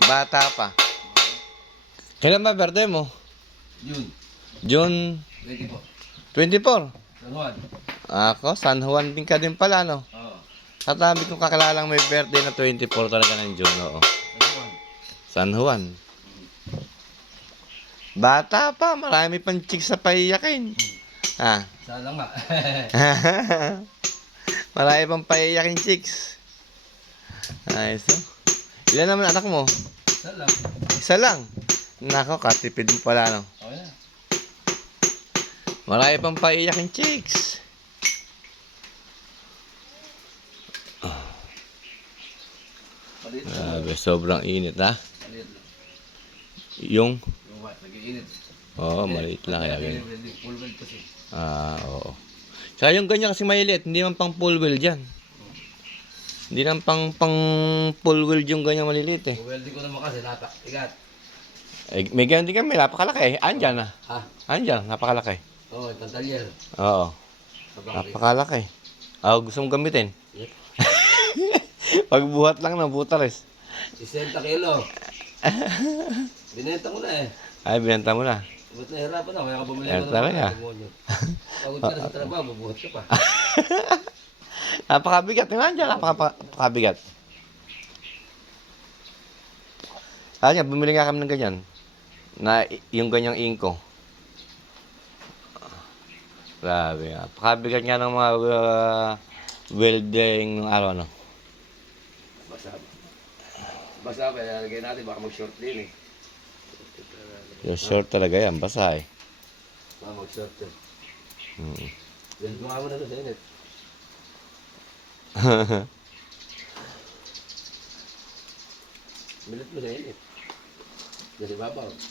Bata pa. Kailan ba birthday mo? June Ready po. 24. San Juan. Ako, San Juan din ka din pala, no? Oo. Katabi kong kakalalang may birthday na 24 talaga ng June, oo. San Juan. San Juan. Bata pa, marami pang chicks sa paiyakin. Ha? Sana nga. marami pang paiyakin chicks. Ayos, oh. Ilan naman anak mo? Sana. Isa lang. Nako, katipid mo pala, no? Okay na. Marami pang paiyakin chicks. Lang. Grabe, sobrang init, ha? Maliit lang. Yung, Yung what? Nag-iinit. oo, maliit lang. Kaya ganyan. Full well kasi. Ah, oo. Saka yung ganyan kasi maliit, hindi man pang full wheel dyan. Hindi naman pang pang full wheel yung ganyan maliliit eh. Welding ko naman kasi nata. Igat. eh may ganyan din kami, napakalaki. Andyan ah. Ha? Andyan, napakalaki. Oo, oh, tantalyer. Oo, napakalaki. Ah, gusto mong gamitin? Yep. Pagbuhat lang ng butares. 60 kilo. Binenta ko na eh. Ay, binenta mo na. Ba't nahirapan na? Kaya ka bumili ako ng talaga. Pagod ka na sa trabaho, bubuhat ka pa. Napakabigat. Tingnan napaka- napakabigat. Kaya nga, bumili nga kami ng ganyan. Na yung ganyang inko. Grabe nga. Napakabigat nga ng mga uh, welding ng araw, no? Basa. Basa pa, ilalagay natin, baka mag-short din eh. Yung short talaga yan, basa eh. Baka mag-short din. Mm. Then, gumawa na to sa init. Minute mo sa init. Kasi babaw.